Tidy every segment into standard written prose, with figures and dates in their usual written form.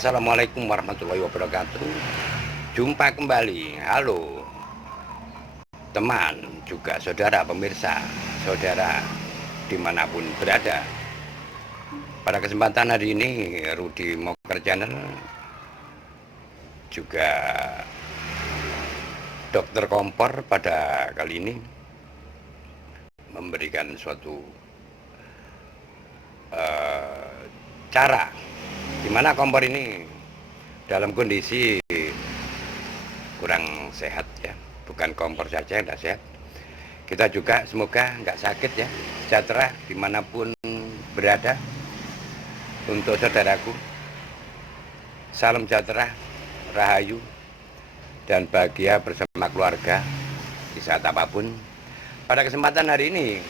Assalamualaikum warahmatullahi wabarakatuh. Jumpa kembali. Halo teman, juga saudara pemirsa, saudara dimanapun berada. Pada kesempatan hari ini Rudy Moker Channel juga Dokter Kompor pada kali ini memberikan suatu cara dimana kompor ini dalam kondisi kurang sehat ya, bukan kompor saja yang tidak sehat, kita juga semoga nggak sakit ya, sejahtera dimanapun berada. Untuk saudaraku, salam sejahtera, rahayu, dan bahagia bersama keluarga di saat apapun. Pada kesempatan hari ini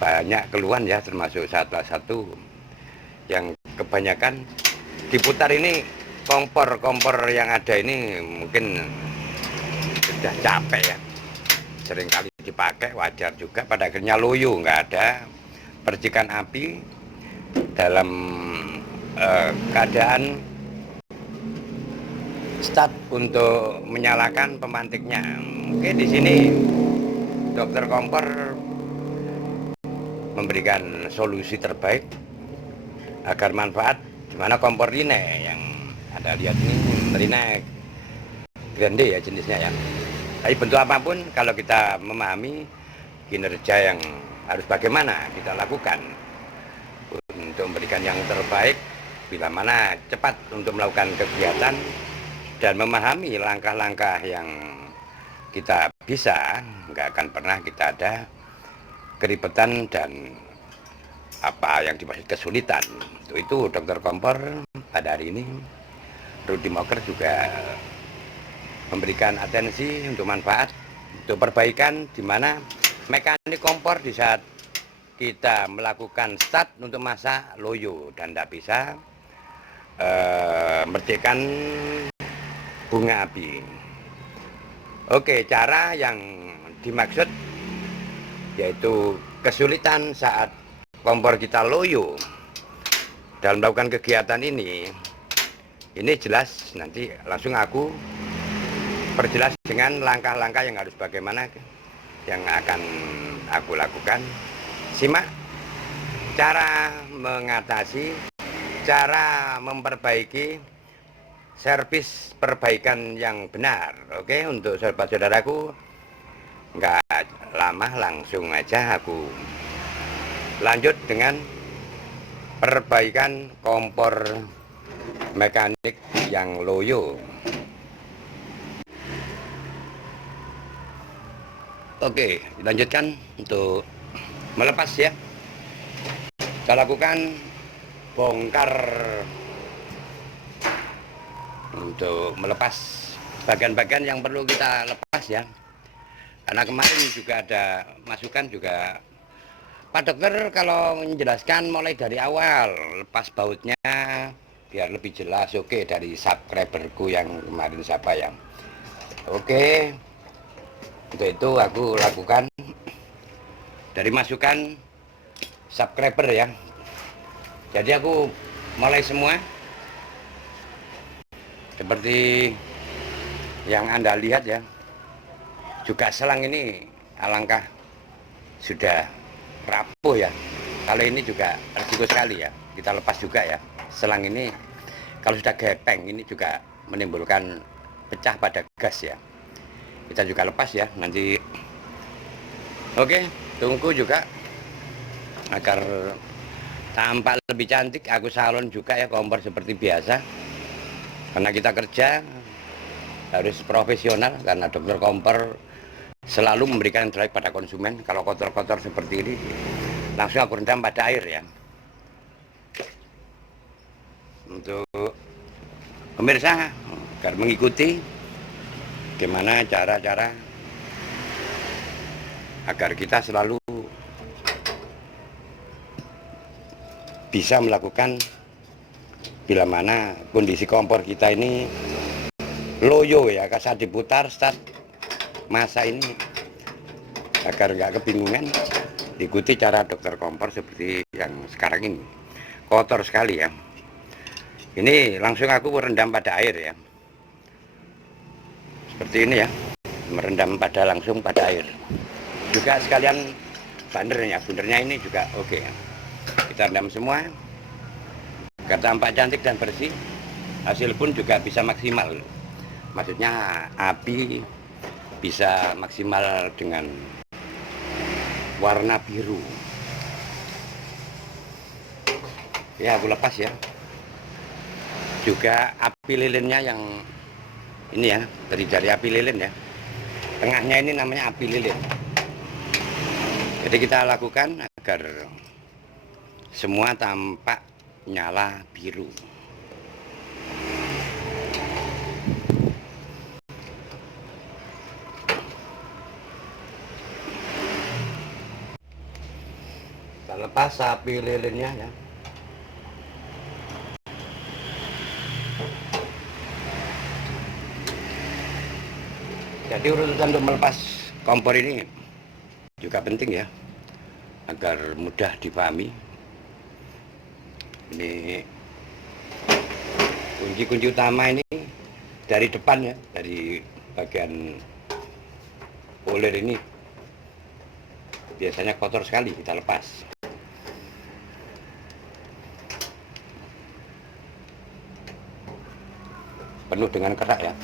banyak keluhan ya, termasuk salah satu yang kebanyakan diputar ini kompor yang ada ini mungkin sudah capek ya, seringkali dipakai, wajar juga. Pada akhirnya loyo, nggak ada percikan api dalam keadaan start untuk menyalakan pemantiknya. Mungkin di sini Dokter Kompor memberikan solusi terbaik agar manfaat, dimana kompor rine yang Anda lihat ini rine grande ya jenisnya ya. Tapi bentuk apapun, kalau kita memahami kinerja yang harus bagaimana kita lakukan untuk memberikan yang terbaik, bila mana cepat untuk melakukan kegiatan dan memahami langkah-langkah yang kita bisa, nggak akan pernah kita ada keribetan dan apa yang dimaksud kesulitan. Untuk itu Dokter Kompor pada hari ini Rudy Moker juga memberikan atensi untuk manfaat, untuk perbaikan, di mana mekanik kompor di saat kita melakukan start untuk masak loyo dan tidak bisa mercikan bunga api. Oke, cara yang dimaksud yaitu kesulitan saat kompor kita loyo dalam melakukan kegiatan ini jelas nanti langsung aku perjelas dengan langkah-langkah yang harus bagaimana yang akan aku lakukan. Simak cara mengatasi, cara memperbaiki, servis perbaikan yang benar. Oke, untuk saudara-saudaraku, nggak lama, langsung aja aku lanjut dengan perbaikan kompor mekanik yang loyo. Oke, dilanjutkan untuk melepas ya. Kita lakukan bongkar untuk melepas bagian-bagian yang perlu kita lepas ya. Karena kemarin juga ada masukan juga, Pak Dokter kalau menjelaskan mulai dari awal, lepas bautnya biar lebih jelas. Oke, dari subscriberku yang kemarin siapa yang oke, untuk itu aku lakukan dari masukan subscriber ya. Jadi aku mulai semua seperti yang Anda lihat ya. Juga selang ini alangkah sudah rapuh ya. Kalau ini juga risiko sekali ya, kita lepas juga ya. Selang ini kalau sudah gepeng ini juga menimbulkan pecah pada gas ya. Kita juga lepas ya nanti. Oke, tunggu juga agar tampak lebih cantik. Aku salon juga ya kompor seperti biasa, karena kita kerja harus profesional, karena Dokter Kompor selalu memberikan yang terbaik pada konsumen. Kalau kotor-kotor seperti ini langsung aku rendam pada air ya. Untuk pemirsa agar mengikuti bagaimana cara-cara agar kita selalu bisa melakukan bila mana kondisi kompor kita ini loyo ya, saat diputar start masa ini, agar nggak kebingungan, ikuti cara Dokter Kompor seperti yang sekarang ini. Kotor sekali ya. Ini langsung aku rendam pada air ya. Seperti ini ya, merendam langsung pada air. Juga sekalian bundernya ini juga oke ya. Kita rendam semua agar tampak cantik dan bersih. Hasil pun juga bisa maksimal. Maksudnya api bisa maksimal dengan warna biru. Ya, aku lepas ya. Juga api lilinnya yang ini ya, dari api lilin ya. Tengahnya ini namanya api lilin. Jadi kita lakukan agar semua tampak nyala biru. Kita lepas api lilinnya ya. Jadi urutan untuk melepas kompor ini juga penting ya, agar mudah dipahami. Ini kunci utama ini dari depan ya, dari bagian boiler ini biasanya kotor sekali, kita lepas. Penuh dengan kerak ya.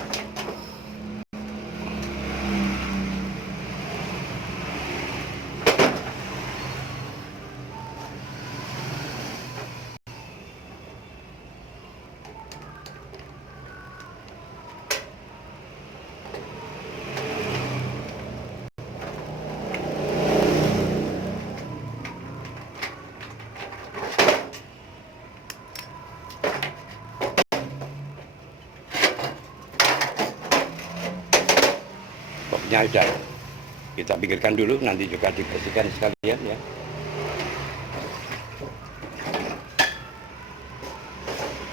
Pokoknya sudah kita pikirkan dulu, nanti juga dibersihkan sekalian ya.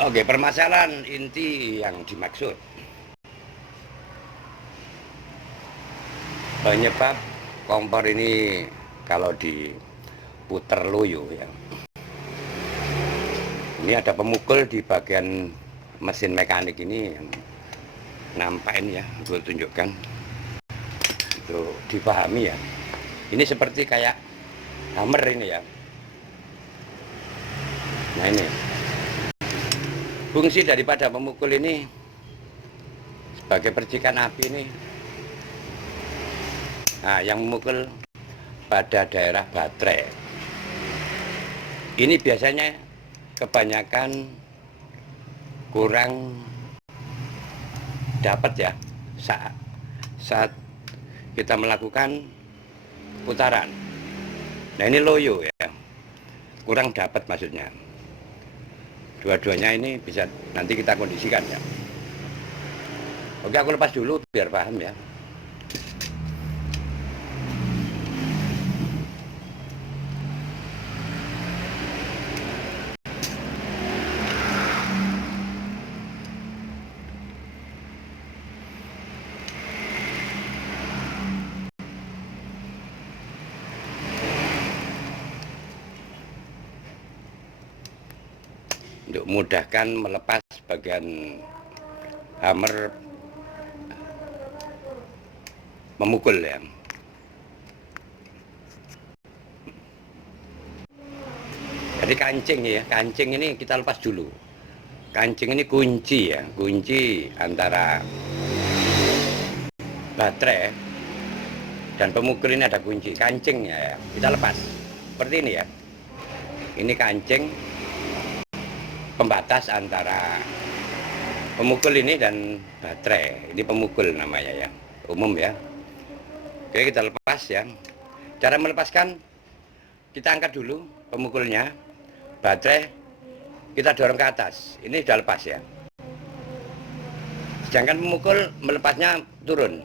Oke, permasalahan inti yang dimaksud penyebab kompor ini kalau diputer loyo ya. Ini ada pemukul di bagian mesin mekanik ini yang nampak ini ya, gue tunjukkan untuk dipahami ya. Ini seperti kayak hammer ini ya. Nah ini fungsi daripada pemukul ini sebagai percikan api ini. Nah, yang memukul pada daerah baterai ini biasanya kebanyakan kurang dapat ya saat kita melakukan putaran. Nah ini loyo ya, kurang dapat maksudnya. Dua-duanya ini bisa nanti kita kondisikan ya. Oke, aku lepas dulu biar paham ya. Untuk memudahkan melepas bagian hammer memukul ya. Jadi kancing ya, kancing ini kita lepas dulu. Kancing ini kunci ya, kunci antara baterai dan pemukul ini ada kunci. Kancingnya ya, kita lepas. Seperti ini ya. Ini kancing pembatas antara pemukul ini dan baterai. Ini pemukul namanya ya, umum ya. Oke, kita lepas ya. Cara melepaskan, kita angkat dulu pemukulnya, baterai kita dorong ke atas. Ini sudah lepas ya. Sedangkan pemukul melepasnya turun,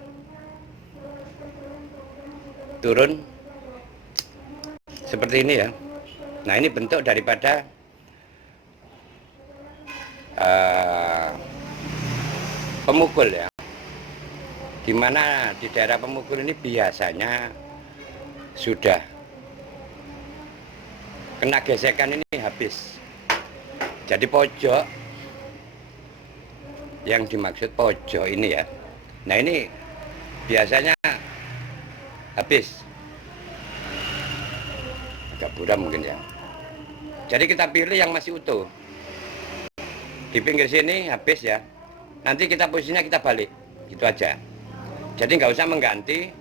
seperti ini ya. Nah ini bentuk daripada pemukul ya, dimana di daerah pemukul ini biasanya sudah kena gesekan ini habis. Jadi pojok yang dimaksud pojok ini ya. Nah ini biasanya habis, agak buram mungkin ya. Jadi kita pilih yang masih utuh. Di pinggir sini habis ya. Nanti kita posisinya kita balik, gitu aja. Jadi nggak usah mengganti,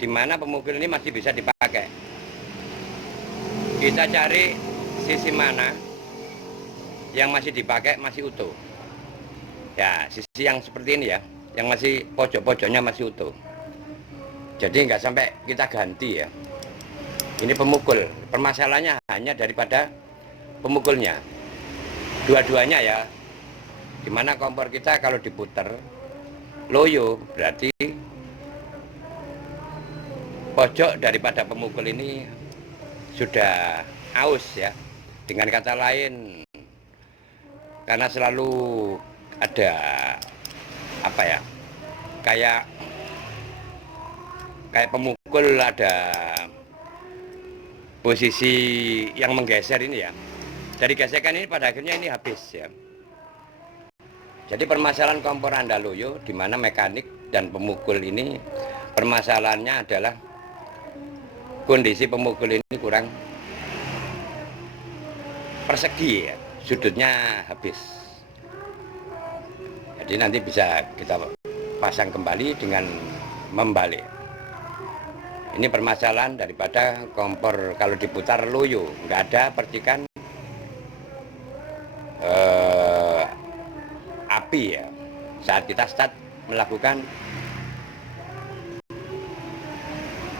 di mana pemukul ini masih bisa dipakai. Kita cari sisi mana yang masih dipakai, masih utuh. Ya, sisi yang seperti ini ya, yang masih pojok-pojoknya masih utuh. Jadi nggak sampai kita ganti ya. Ini pemukul, permasalahannya hanya daripada pemukulnya. Dua-duanya ya. Dimana kompor kita kalau diputer loyo, berarti pojok daripada pemukul ini sudah aus ya. Dengan kata lain, karena selalu ada apa ya, kayak pemukul ada posisi yang menggeser ini ya. Dari gesekan ini pada akhirnya ini habis ya. Jadi permasalahan kompor Anda loyo, di mana mekanik dan pemukul ini permasalahannya adalah kondisi pemukul ini kurang persegi ya, sudutnya habis. Jadi nanti bisa kita pasang kembali dengan membalik. Ini permasalahan daripada kompor kalau diputar loyo, nggak ada percikan api ya saat kita start melakukan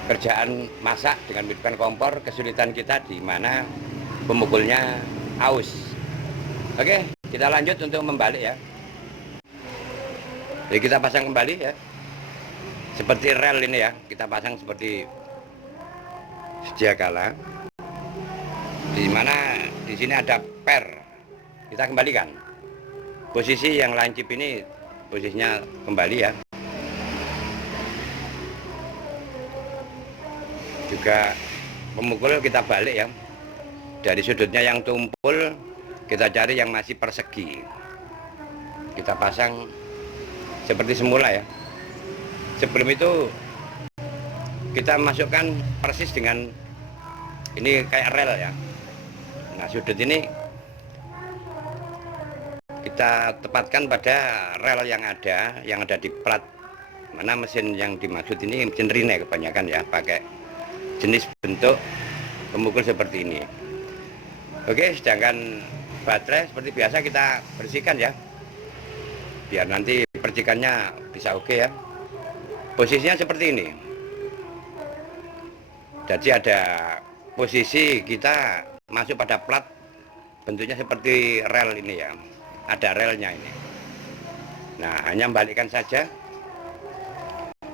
kerjaan masak dengan menghidupkan kompor. Kesulitan kita di mana pemukulnya aus. Oke, kita lanjut untuk membalik ya. Jadi kita pasang kembali ya, seperti rel ini ya, kita pasang seperti sedia kala. Di mana di sini ada per, kita kembalikan. Posisi yang lancip ini posisinya kembali ya. Juga pemukul kita balik ya. Dari sudutnya yang tumpul kita cari yang masih persegi. Kita pasang seperti semula ya. Sebelum itu kita masukkan persis dengan ini kayak rel ya. Nah sudut ini kita tepatkan pada rel yang ada di plat. Mana mesin yang dimaksud ini mesin Rine kebanyakan ya, pakai jenis bentuk pemukul seperti ini. Oke, sedangkan baterai seperti biasa kita bersihkan ya, biar nanti percikannya bisa oke ya. Posisinya seperti ini. Jadi ada posisi kita masuk pada plat, bentuknya seperti rel ini ya. Ada relnya ini. Nah, hanya membalikkan saja.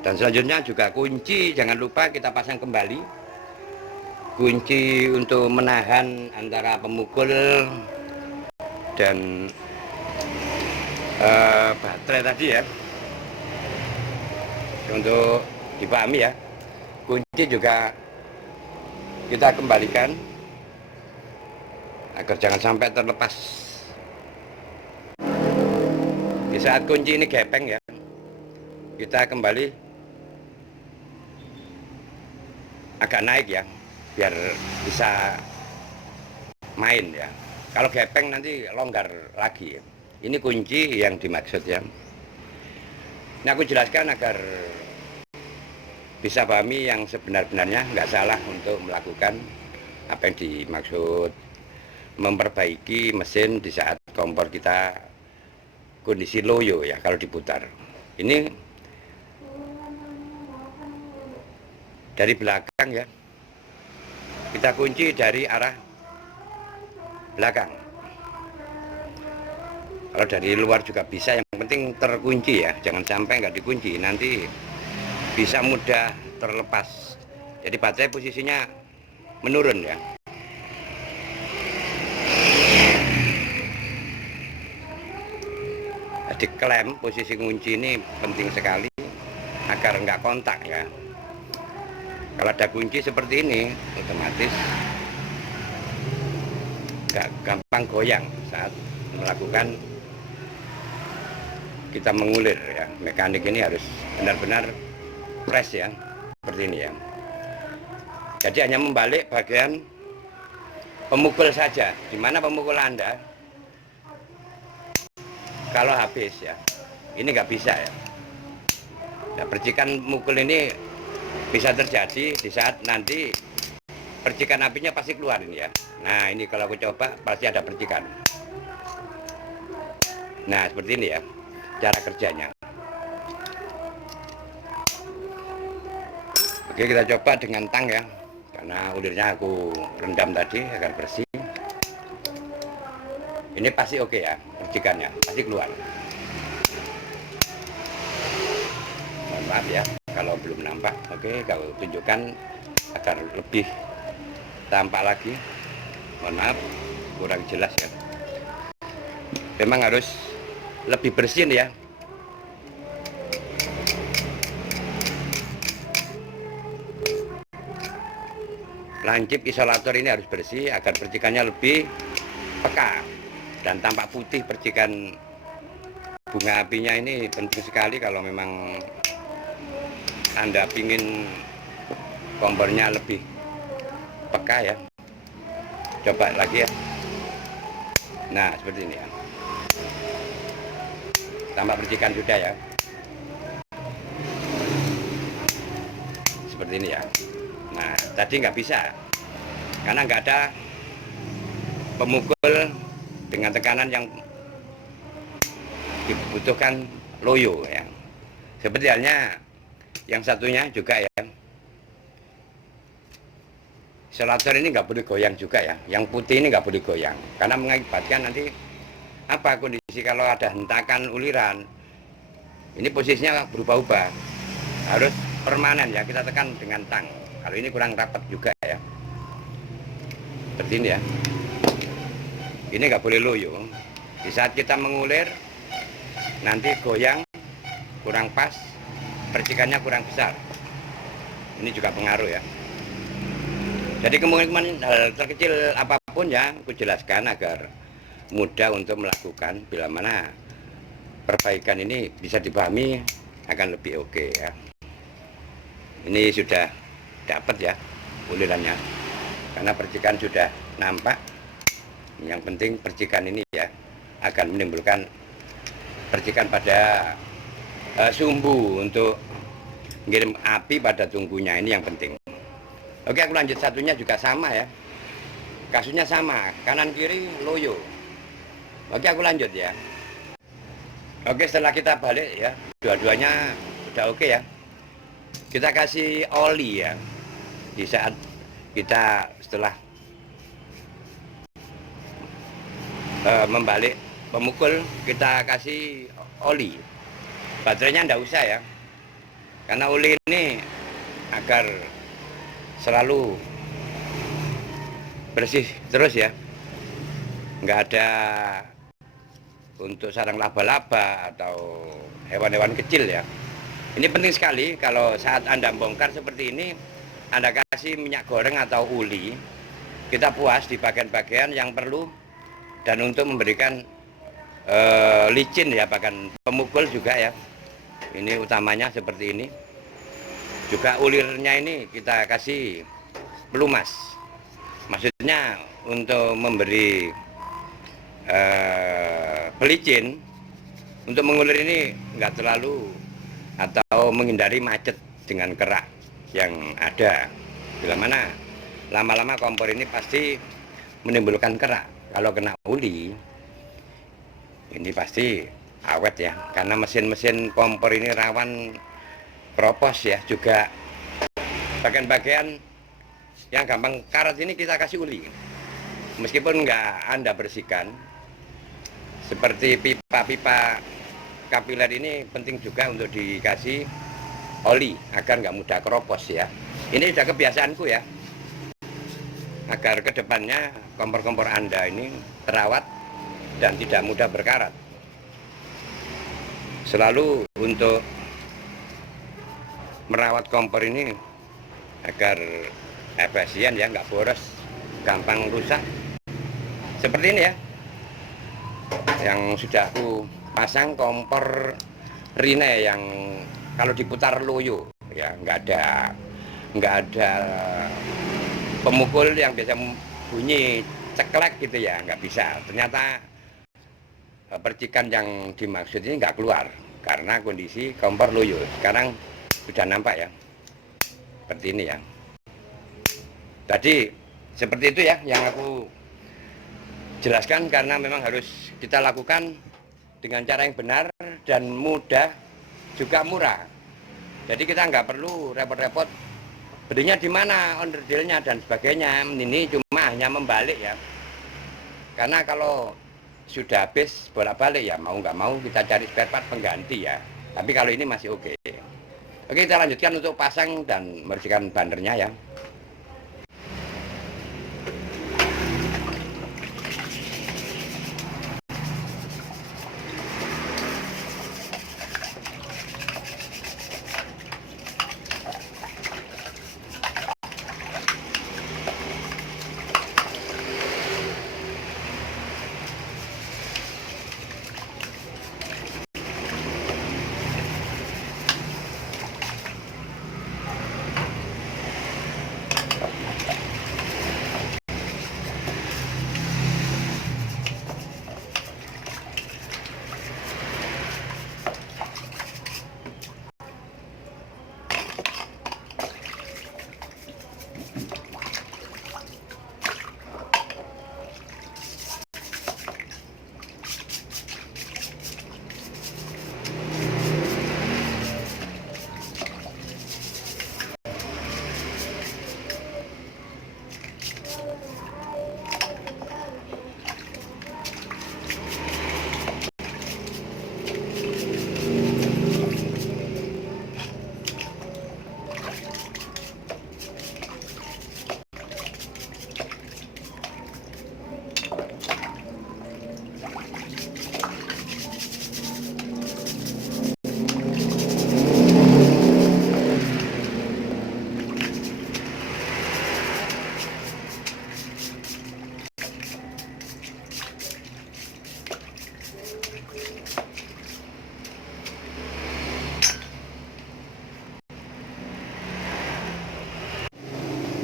Dan selanjutnya juga kunci, jangan lupa kita pasang kembali. Kunci untuk menahan antara pemukul dan baterai tadi ya. Untuk dipahami ya. Kunci juga kita kembalikan agar jangan sampai terlepas. Di saat kunci ini gepeng ya, kita kembali agak naik ya, biar bisa main ya. Kalau gepeng nanti longgar lagi ya. Ini kunci yang dimaksud ya. Ini aku jelaskan agar bisa pahami yang sebenar-benarnya, nggak salah untuk melakukan apa yang dimaksud memperbaiki mesin di saat kompor kita kondisi loyo ya kalau diputar. Ini dari belakang ya, kita kunci dari arah belakang. Kalau dari luar juga bisa, yang penting terkunci ya, jangan sampai nggak dikunci, nanti bisa mudah terlepas. Jadi baterai posisinya menurun ya. Jadi klem posisi kunci ini penting sekali agar nggak kontak ya. Kalau ada kunci seperti ini otomatis nggak gampang goyang saat melakukan kita mengulir ya. Mekanik ini harus benar-benar fresh ya, seperti ini ya. Jadi hanya membalik bagian pemukul saja, di mana pemukul Anda kalau habis ya, ini nggak bisa ya. Nah, percikan mukul ini bisa terjadi di saat nanti percikan apinya pasti keluar ini ya. Nah ini kalau aku coba pasti ada percikan. Nah seperti ini ya cara kerjanya. Oke, kita coba dengan tang ya, karena ulirnya aku rendam tadi agar bersih. Ini pasti oke ya, percikannya pasti keluar. Mohon maaf ya kalau belum nampak. Oke, kalau tunjukkan agar lebih tampak lagi. Mohon maaf kurang jelas ya. Memang harus lebih bersih ya. Lancip isolator ini harus bersih agar percikannya lebih peka dan tampak putih. Percikan bunga apinya ini penting sekali kalau memang Anda ingin kompornya lebih peka ya. Coba lagi ya. Nah seperti ini ya, tampak percikan sudah ya, seperti ini ya. Nah tadi nggak bisa karena nggak ada pemukul dengan tekanan yang dibutuhkan loyo ya. Seperti halnya yang satunya juga ya, isolator ini nggak boleh goyang juga ya. Yang putih ini nggak boleh goyang karena mengakibatkan nanti apa kondisi kalau ada hentakan uliran. Ini posisinya berubah-ubah, harus permanen ya, kita tekan dengan tang. Kalau ini kurang rapat juga ya, seperti ini ya. Ini nggak boleh loyo. Di saat kita mengulir nanti goyang kurang pas, percikannya kurang besar. Ini juga pengaruh ya. Jadi kemungkinan hal terkecil apapun ya aku jelaskan agar mudah untuk melakukan. Bila mana perbaikan ini bisa dipahami akan lebih oke ya. Ini sudah dapat ya ulirannya, karena percikan sudah nampak. Yang penting percikan ini ya akan menimbulkan percikan pada sumbu untuk mengirim api pada tungkunya, ini yang penting. Oke, aku lanjut satunya juga sama ya, kasusnya sama, kanan kiri loyo. Oke, aku lanjut ya. Oke, setelah kita balik ya, dua-duanya sudah oke ya, kita kasih oli ya. Di saat kita setelah membalik pemukul, kita kasih oli. Baterainya enggak usah ya, karena oli ini agar selalu bersih terus ya, nggak ada untuk sarang laba-laba atau hewan-hewan kecil ya. Ini penting sekali kalau saat Anda bongkar seperti ini, Anda kasih minyak goreng atau uli, kita puas di bagian-bagian yang perlu, dan untuk memberikan licin ya, bahkan pemukul juga ya. Ini utamanya seperti ini. Juga ulirnya ini kita kasih pelumas. Maksudnya untuk memberi pelicin, untuk mengulir ini nggak terlalu, atau menghindari macet dengan kerak yang ada. Bila mana lama-lama kompor ini pasti menimbulkan kerak. Kalau kena uli ini pasti awet ya, karena mesin-mesin kompor ini rawan keropos ya. Juga bagian-bagian yang gampang karat ini kita kasih uli, meskipun nggak Anda bersihkan. Seperti pipa-pipa kapiler ini penting juga untuk dikasih oli agar nggak mudah keropos ya. Ini sudah kebiasaanku ya, agar kedepannya kompor-kompor Anda ini terawat dan tidak mudah berkarat. Selalu untuk merawat kompor ini agar efisien ya, nggak boros, gampang rusak. Seperti ini ya, yang sudah aku pasang kompor rine yang kalau diputar loyo ya, nggak ada pemukul yang biasa bunyi ceklek gitu ya, nggak bisa. Ternyata percikan yang dimaksud ini nggak keluar karena kondisi kompor loyo. Sekarang sudah nampak ya, seperti ini ya. Tadi seperti itu ya yang aku jelaskan, karena memang harus kita lakukan dengan cara yang benar dan mudah juga murah. Jadi kita nggak perlu repot-repot belinya di mana, onderdilnya dan sebagainya. Ini cuma hanya membalik ya. Karena kalau sudah habis bolak-balik ya mau nggak mau kita cari spare part pengganti ya. Tapi kalau ini masih oke. Oke, kita lanjutkan untuk pasang dan membersihkan bandernya ya.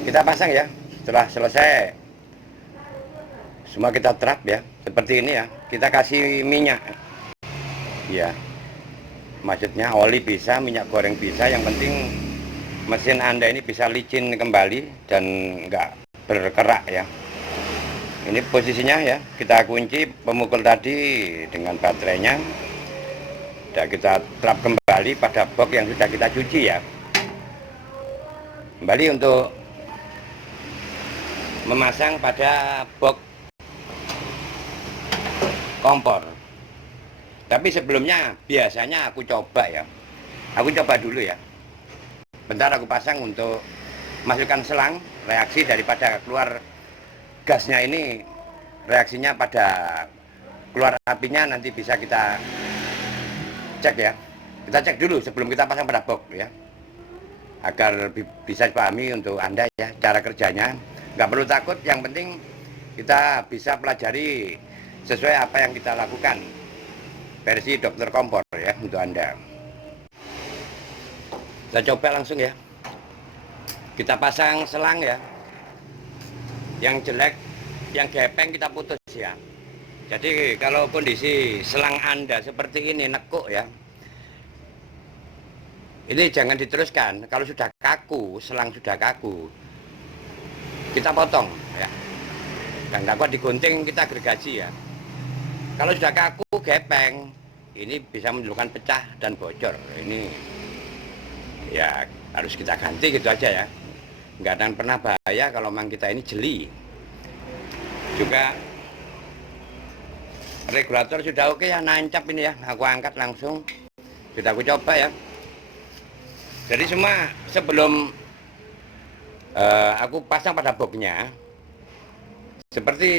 Kita pasang ya. Setelah selesai semua kita terap ya, seperti ini ya. Kita kasih minyak ya, maksudnya oli bisa, minyak goreng bisa, yang penting mesin Anda ini bisa licin kembali dan nggak berkerak ya. Ini posisinya ya, kita kunci pemukul tadi dengan baterainya, dan kita terap kembali pada box yang sudah kita cuci ya. Kembali untuk memasang pada box kompor. Tapi sebelumnya biasanya aku coba ya. Aku coba dulu ya. Bentar aku pasang untuk masukkan selang, reaksi daripada keluar gasnya ini, reaksinya pada keluar apinya nanti bisa kita cek ya. Kita cek dulu sebelum kita pasang pada box ya. Agar bisa dipahami untuk Anda ya cara kerjanya. Nggak perlu takut, yang penting kita bisa pelajari sesuai apa yang kita lakukan. Versi dokter kompor ya untuk Anda. Kita coba langsung ya. Kita pasang selang ya. Yang jelek, yang gepeng kita putus ya. Jadi kalau kondisi selang Anda seperti ini nekuk ya, ini jangan diteruskan. Kalau sudah kaku, selang sudah kaku, kita potong ya. Dan dapat digunting, kita gergaji ya. Kalau sudah kaku, gepeng, ini bisa menimbulkan pecah dan bocor. Ini ya harus kita ganti gitu aja ya. Nggak akan pernah bahaya kalau memang kita ini jeli. Juga regulator sudah oke ya, nancap ini ya. Aku angkat langsung, kita aku coba ya. Jadi semua sebelum aku pasang pada boxnya, seperti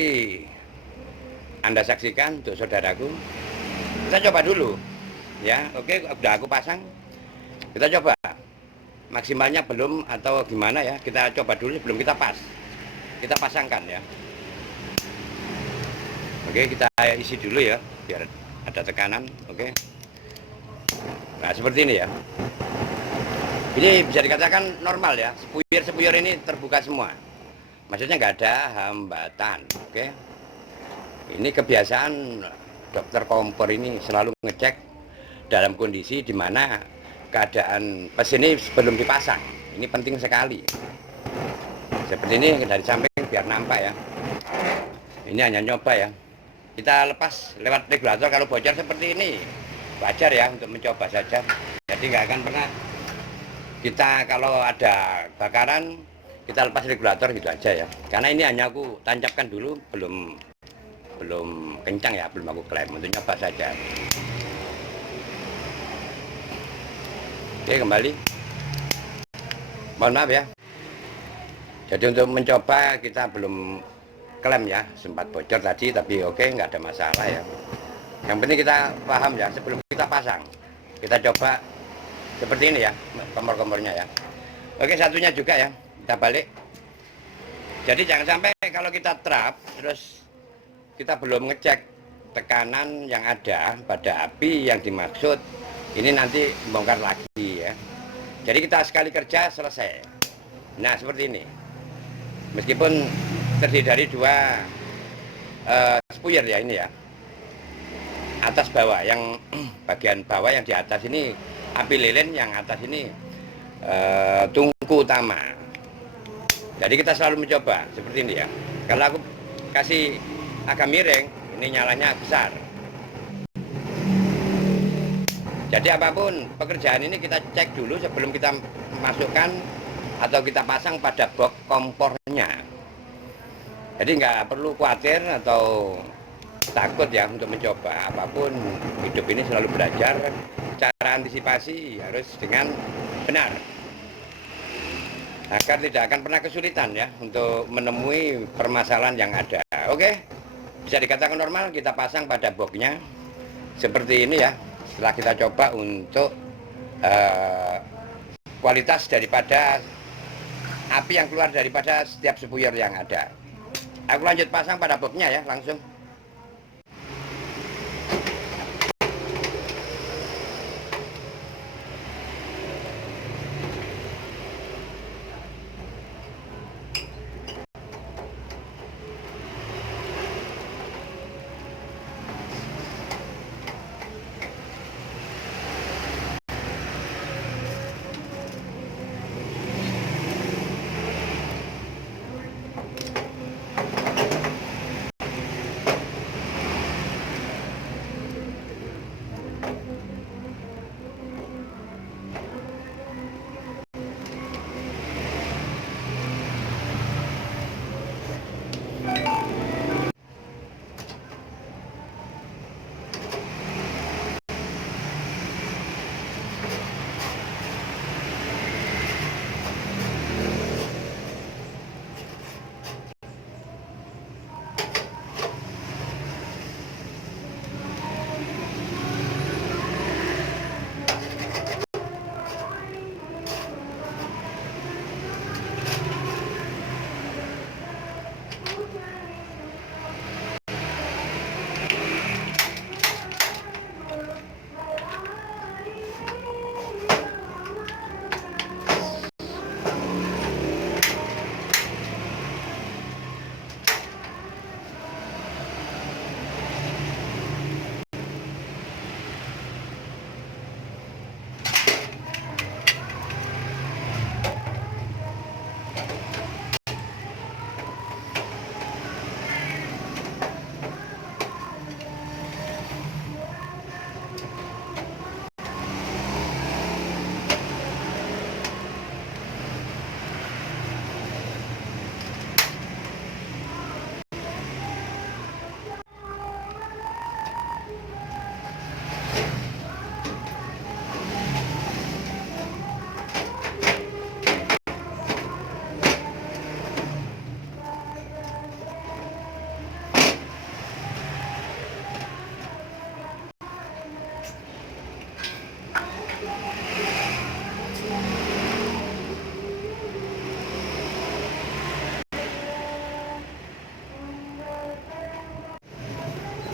Anda saksikan untuk saudaraku, kita coba dulu ya. Oke, udah aku pasang, kita coba maksimalnya belum atau gimana ya, kita coba dulu sebelum kita kita pasangkan ya. Oke, kita isi dulu ya biar ada tekanan, oke. Nah seperti ini ya. Ini bisa dikatakan normal ya, sepuyur ini terbuka semua. Maksudnya nggak ada hambatan, oke. Ini kebiasaan dokter kompor ini selalu ngecek dalam kondisi di mana keadaan pas ini sebelum dipasang. Ini penting sekali. Seperti ini dari samping biar nampak ya. Ini hanya nyoba ya. Kita lepas lewat regulator, kalau bocor seperti ini wajar ya, untuk mencoba saja. Jadi nggak akan pernah kita kalau ada bakaran kita lepas regulator gitu aja ya. Karena ini hanya aku tancapkan dulu, belum kencang ya, belum aku klaim, untuk nyoba saja. Oke, kembali. Mohon maaf ya. Jadi untuk mencoba kita belum klaim ya, sempat bocor tadi, tapi oke, nggak ada masalah ya. Yang penting kita paham ya, sebelum kita pasang, kita coba seperti ini ya, kompor-kompornya ya. Oke, satunya juga ya, kita balik. Jadi jangan sampai kalau kita trap, terus kita belum ngecek tekanan yang ada pada api yang dimaksud, ini nanti bongkar lagi ya. Jadi kita sekali kerja selesai. Nah seperti ini. Meskipun terdiri dari dua spuyer ya ini ya, atas bawah, yang bagian bawah yang di atas ini api lilin, yang atas ini tungku utama. Jadi kita selalu mencoba seperti ini ya. Kalau aku kasih agak miring, ini nyalanya besar. Jadi apapun pekerjaan ini kita cek dulu sebelum kita masukkan atau kita pasang pada box kompornya. Jadi nggak perlu khawatir atau takut ya untuk mencoba. Apapun hidup ini selalu belajar, cara antisipasi harus dengan benar agar tidak akan pernah kesulitan ya untuk menemui permasalahan yang ada. Oke, bisa dikatakan normal. Kita pasang pada boxnya seperti ini ya. Setelah kita coba untuk kualitas daripada api yang keluar daripada setiap spuyer yang ada. Aku lanjut pasang pada boxnya ya, langsung.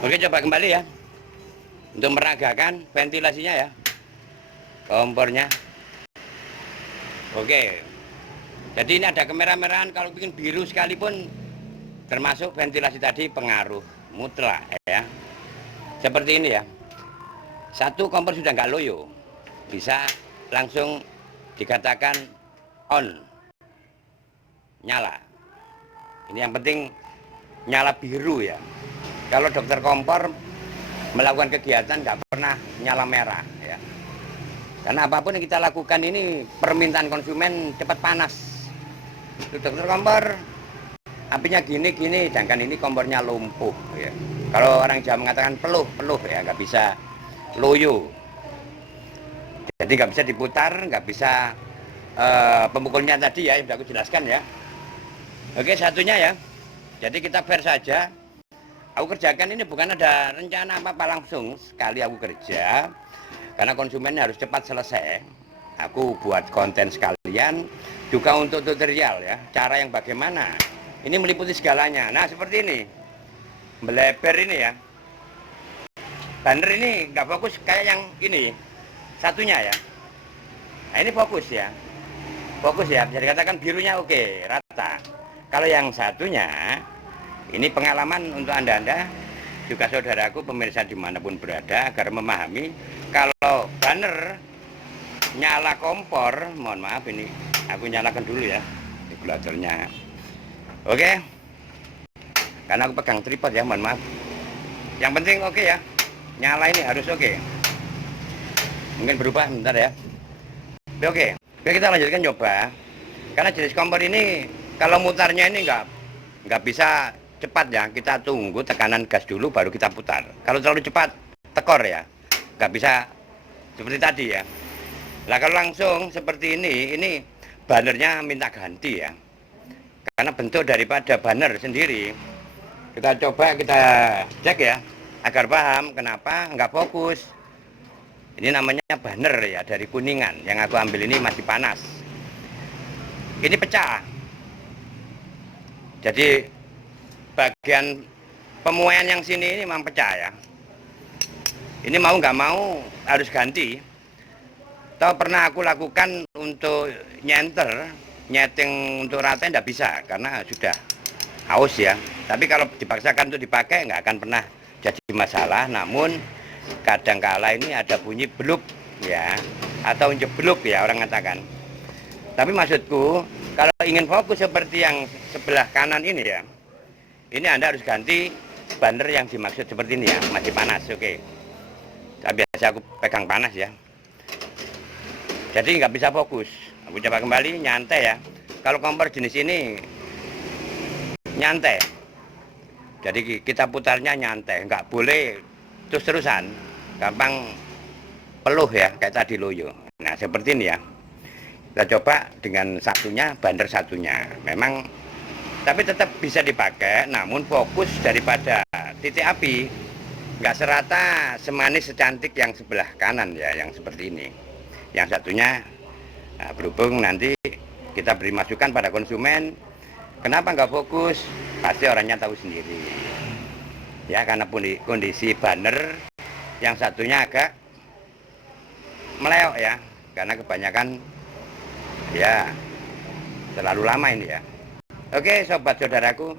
Oke, coba kembali ya. untuk meragakan ventilasinya ya, kompornya. Oke, jadi ini ada kemerah-merahan, kalau bikin biru sekalipun termasuk ventilasi tadi pengaruh mutlak ya. Seperti ini ya, satu kompor sudah nggak loyo, bisa langsung dikatakan on, nyala. Ini yang penting nyala biru ya. Kalau dokter kompor melakukan kegiatan nggak pernah nyala merah ya. Karena apapun yang kita lakukan ini permintaan konsumen cepat panas. Dokter kompor apinya gini-gini, sedangkan ini kompornya lumpuh ya. Kalau orang Jawa mengatakan peluh ya, nggak bisa loyo. Jadi nggak bisa diputar, nggak bisa pemukulnya tadi ya, yang sudah aku jelaskan ya. Oke, satunya ya. Jadi kita fair saja. Aku kerjakan ini bukan ada rencana apa-apa, langsung sekali aku kerja. Karena konsumen harus cepat selesai. Aku buat konten sekalian, juga untuk tutorial ya. Cara yang bagaimana. Ini meliputi segalanya. Nah seperti ini. Melebar ini ya. Banner ini nggak fokus kayak yang ini. Satunya ya. Nah ini fokus ya. Fokus ya, bisa dikatakan birunya oke, rata. Kalau yang satunya, ini pengalaman untuk Anda-Anda, juga saudaraku pemirsa dimanapun berada, agar memahami kalau banner nyala kompor, mohon maaf ini aku nyalakan dulu ya regulatornya. Oke, karena aku pegang tripod ya, mohon maaf. Yang penting oke ya, nyala ini harus oke. Mungkin berubah bentar ya. Oke, kita lanjutkan coba. Karena jenis kompor ini kalau mutarnya ini nggak bisa cepat ya, kita tunggu tekanan gas dulu baru kita putar. Kalau terlalu cepat tekor ya, nggak bisa seperti tadi ya. Nah kalau langsung seperti ini bannernya minta ganti ya, karena bentuk daripada banner sendiri. Kita coba kita cek ya, agar paham kenapa nggak fokus. Ini namanya banner ya, dari Kuningan, yang aku ambil ini masih panas. Ini pecah. Jadi bagian pemuaian yang sini ini memang pecah ya. Ini mau nggak mau harus ganti. Tahu pernah aku lakukan untuk nyeting untuk rata nggak bisa karena sudah haus ya. Tapi kalau dipaksakan untuk dipakai nggak akan pernah jadi masalah. Namun kadangkala ini ada bunyi bluk ya, atau jeblok ya orang katakan. Tapi maksudku kalau ingin fokus seperti yang sebelah kanan ini ya, ini Anda harus ganti banner yang dimaksud seperti ini ya, masih panas. Oke. Biasa aku pegang panas ya. Jadi nggak bisa fokus. Aku coba kembali, nyantai ya. Kalau kompor jenis ini nyantai. Jadi kita putarnya nyantai, nggak boleh terus-terusan. Gampang peluh ya, kayak tadi loyo. Nah seperti ini ya. Kita coba dengan satunya, banner satunya. Memang tapi tetap bisa dipakai, namun fokus daripada titik api nggak serata semanis secantik yang sebelah kanan ya, yang seperti ini. Yang satunya nah, berhubung nanti kita beri masukan pada konsumen, kenapa nggak fokus? Pasti orangnya tahu sendiri. Ya karena kondisi banner yang satunya agak meleok ya, karena kebanyakan ya terlalu lama ini ya. Oke sobat saudaraku,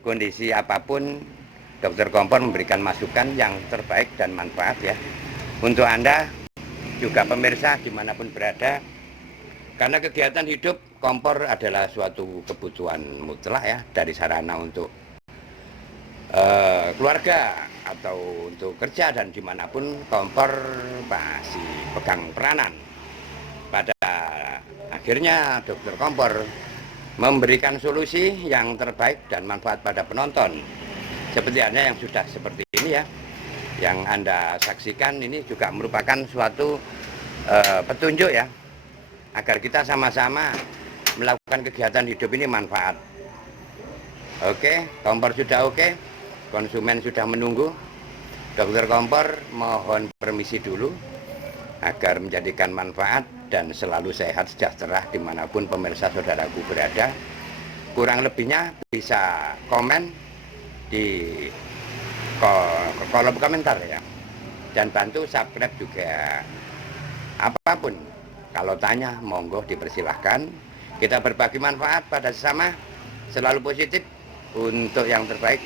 kondisi apapun dokter kompor memberikan masukan yang terbaik dan manfaat ya untuk Anda juga pemirsa dimanapun berada. Karena kegiatan hidup kompor adalah suatu kebutuhan mutlak ya, dari sarana untuk keluarga atau untuk kerja, dan dimanapun kompor masih pegang peranan. Pada akhirnya dokter kompor memberikan solusi yang terbaik dan manfaat pada penonton. Seperti halnya yang sudah seperti ini ya, yang Anda saksikan ini juga merupakan suatu petunjuk ya, agar kita sama-sama melakukan kegiatan hidup ini manfaat. Oke, kompor sudah oke, konsumen sudah menunggu. Dokter kompor mohon permisi dulu agar menjadikan manfaat dan selalu sehat sejahtera dimanapun pemirsa saudaraku berada. Kurang lebihnya bisa komen di kolom komentar ya. dan bantu subscribe juga. Apapun kalau tanya monggo dipersilahkan, kita berbagi manfaat pada sesama, selalu positif untuk yang terbaik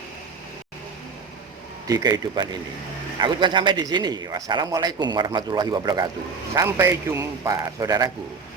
di kehidupan ini. Aku cuma sampai di sini. Wassalamualaikum warahmatullahi wabarakatuh. Sampai jumpa saudaraku.